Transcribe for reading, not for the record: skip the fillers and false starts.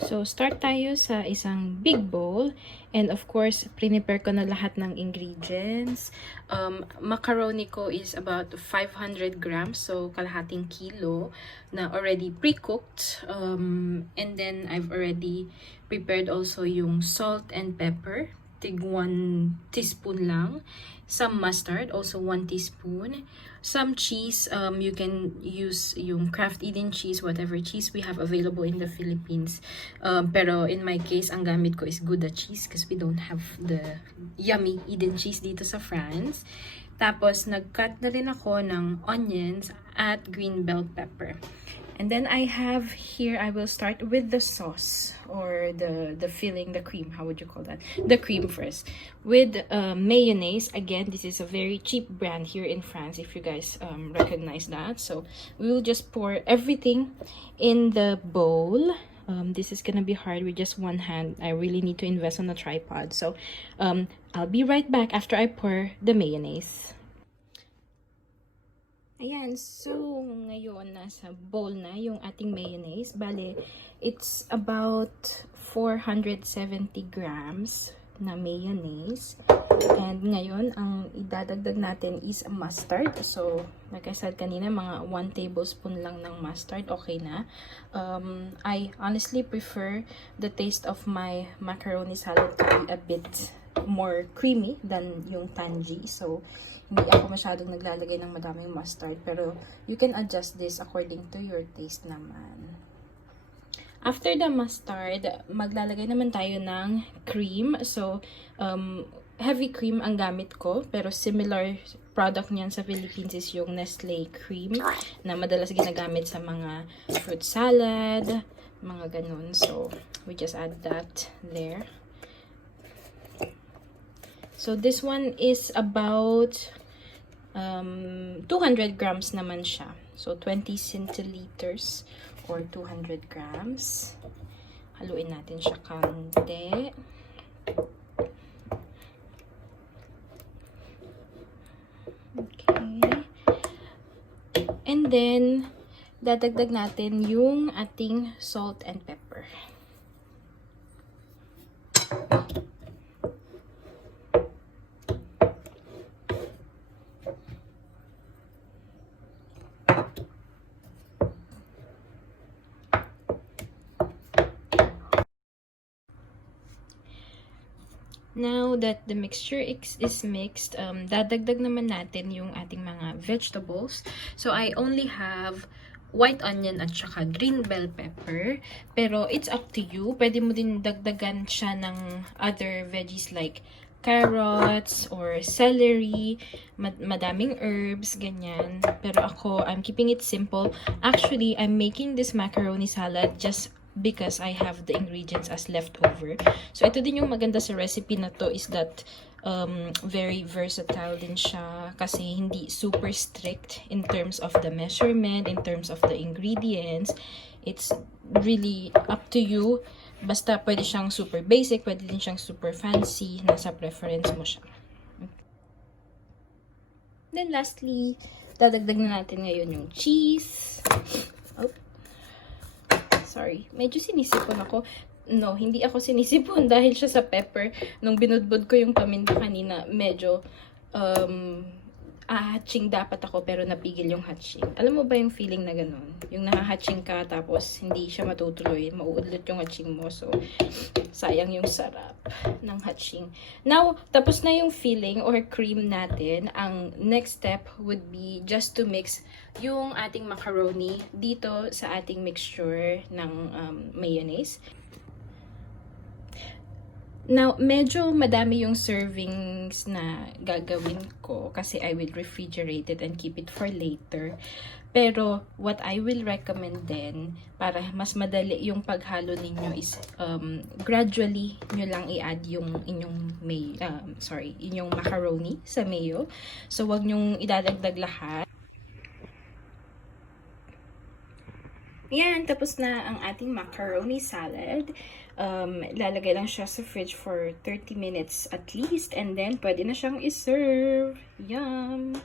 So, start tayo sa isang big bowl. And of course, prepare ko na lahat ng ingredients. Macaroni ko is about 500 grams. So, kalahating kilo na already pre-cooked. And then, I've already prepared also yung salt and pepper. Tig 1 teaspoon lang. Some mustard, also 1 teaspoon. Some cheese, you can use yung Kraft Eden cheese, whatever cheese we have available in the Philippines. Pero in my case, ang gamit ko is Gouda cheese because we don't have the yummy Eden cheese dito sa France. Tapos, nag-cut na rin ako ng onions at green bell pepper. And then I have here, I will start with the sauce or the filling, the cream. How would you call that? The cream first. With mayonnaise. Again, this is a very cheap brand here in France, if you guys recognize that. So we will just pour everything in the bowl. This is gonna be hard with just one hand. I really need to invest on a tripod. So I'll be right back after I pour the mayonnaise. Ayan, so ngayon nasa bowl na yung ating mayonnaise. Bale, it's about 470 grams na mayonnaise. And ngayon, ang idadagdag natin is mustard. So, like I said kanina, mga 1 tablespoon lang ng mustard, okay na. I honestly prefer the taste of my macaroni salad to be a bit more creamy than yung tangy. So, hindi ako masyadong naglalagay ng madaming mustard. Pero, you can adjust this according to your taste naman. After the mustard, maglalagay naman tayo ng cream. So, heavy cream ang gamit ko. Pero, similar product niyan sa Philippines is yung Nestle cream na madalas ginagamit sa mga fruit salad, mga ganun. So, we just add that there. So, this one is about 200 grams naman siya. So, 20 centiliters or 200 grams. Haluin natin siya konti. Okay. And then, dadagdag natin yung ating salt and pepper. Now that the mixture is mixed, dadagdag naman natin yung ating mga vegetables. So, I only have white onion at saka green bell pepper. Pero, it's up to you. Pwede mo din dagdagan siya ng other veggies like carrots or celery, madaming herbs, ganyan. Pero ako, I'm keeping it simple. Actually, I'm making this macaroni salad just because I have the ingredients as leftover. So, ito din yung maganda sa recipe na to is that very versatile din siya kasi hindi super strict in terms of the measurement, in terms of the ingredients. It's really up to you. Basta pwede siyang super basic, pwede din siyang super fancy. Nasa preference mo siya. Then lastly, dadagdag na natin ngayon yung cheese. Oh. Sorry, medyo sinisipon ako. No, hindi ako sinisipon dahil siya sa pepper. Nung binudbud ko yung paminta kanina, medyo hatching dapat ako pero napigil yung hatching. Alam mo ba yung feeling na ganun? Yung nahahatching ka tapos hindi siya matutuloy, mauudlot yung hatching mo. So, sayang yung sarap ng hatching. Now, tapos na yung filling or cream natin. Ang next step would be just to mix yung ating macaroni dito sa ating mixture ng mayonnaise. Now, medyo madami yung servings na gagawin ko kasi I will refrigerate it and keep it for later. Pero, what I will recommend din, para mas madali yung paghalo ninyo is, gradually nyo lang i-add yung inyong inyong macaroni sa mayo. So, wag nyong idadagdag lahat. Yan, tapos na ang ating macaroni salad. Lalagay lang siya sa fridge for 30 minutes at least. And then, pwede na siyang iserve. Yum!